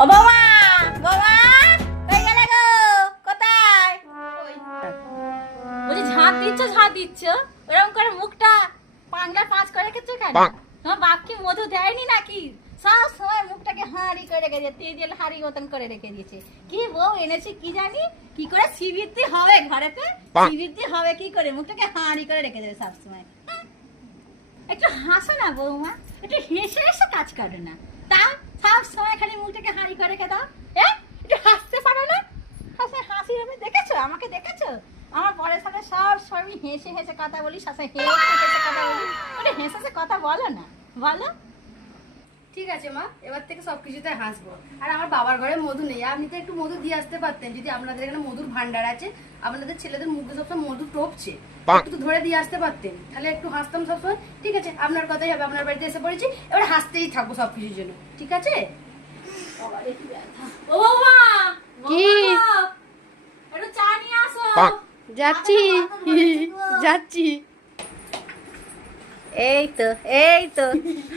ও বৌমা, বৌমা কই গেলে গো? কোথায়? বলছি ঝাঁট দিচ্ছ এরকম করে মুখটা পাংলা পাঁচ করে রেখেছো কেন? তোমার বাপ কি মধু দেয়নি নাকি? সব সময় মুখটাকে হাঁড়ি করে রেখে দিয়ে তেজেল হাঁড়ি মতন করে রেখে দিয়েছে। কি বউ এনেছে কি জানি, কি করে শ্রীবৃদ্ধি হবে ঘরেতে? শ্রীবৃদ্ধি হবে কি করে? মুখটাকে হাঁড়ি করে রেখে দেবে সবসময়। একটু হাসো না বৌমা, একটু হেসে হেসে কাজ করো না। তাও সব সময় খালি মুখটাকে হাঁড়ি করে রেখে দাও। একটু হাসতে পারো না? হাসি হবে, দেখেছো আমাকে, দেখেছো আমার বরের সাথে সব সময় আমি হেসে হেসে কথা বলি, হেসে হেসে কথা বলি। ওটা হেসে হেসে কথা বলো না, বলো। ঠিক আছে মা, এবার থেকে সবকিছুতে হাসবো। আর আমার বাবার ঘরে মধু নেই, আপনি তো একটু মধু দিয়ে আসতে পারতেন। যদি আপনাদের এখানে মধুর ভান্ডার আছে, আপনাদের ছেলেদের মুখে সবসময় মধু টোপছে, একটু তো ধরে দিয়ে আসতে পারতেন, তাহলে একটু হাসতাম সবসময়। ঠিক আছে, আপনার কথাই হবে, আপনার বাড়িতে এসে পড়েছি, এবার হাসতেই থাকবো সবকিছুর জন্য। ঠিক আছে? ও বৌমা, কি? একটু চা নিয়ে আসো। যাচ্ছি যাচ্ছি। এই তো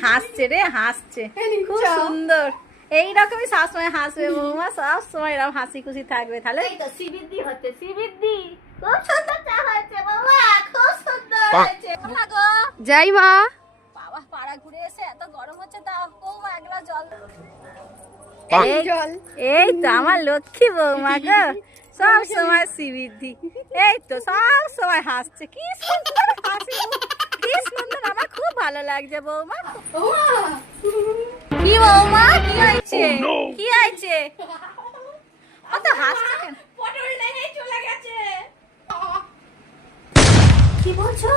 হাসছে রে, হাসছে খুব সুন্দর। এইরকমই সবসময় হাসবে বৌমা, সবসময় এরকম হাসি খুশি থাকবে। তাহলে এই তো শ্রীবৃদ্ধি হচ্ছে, শ্রীবৃদ্ধি। খুব সুন্দর চা হয়েছে বৌমা, খুব সুন্দর হয়েছে। গো যাই মা। বাবা, পাড়া ঘুরে এসে এত গরম হচ্ছে, তাও বৌমা এক গ্লাস জল। এই তো আমার লক্ষ্মী বৌমা গো, সব সময় শ্রীবৃদ্ধি। এই তো সব সময় হাসছে, কি সুন্দর হাসি, কি সুন্দর, আমার খুব ভালো লাগছে বৌমা। কি বৌমা, কি হয়েছে? কি হয়েছে? অত হাসছে কেন? পটল লেগে চলে গেছে। কি বলছো?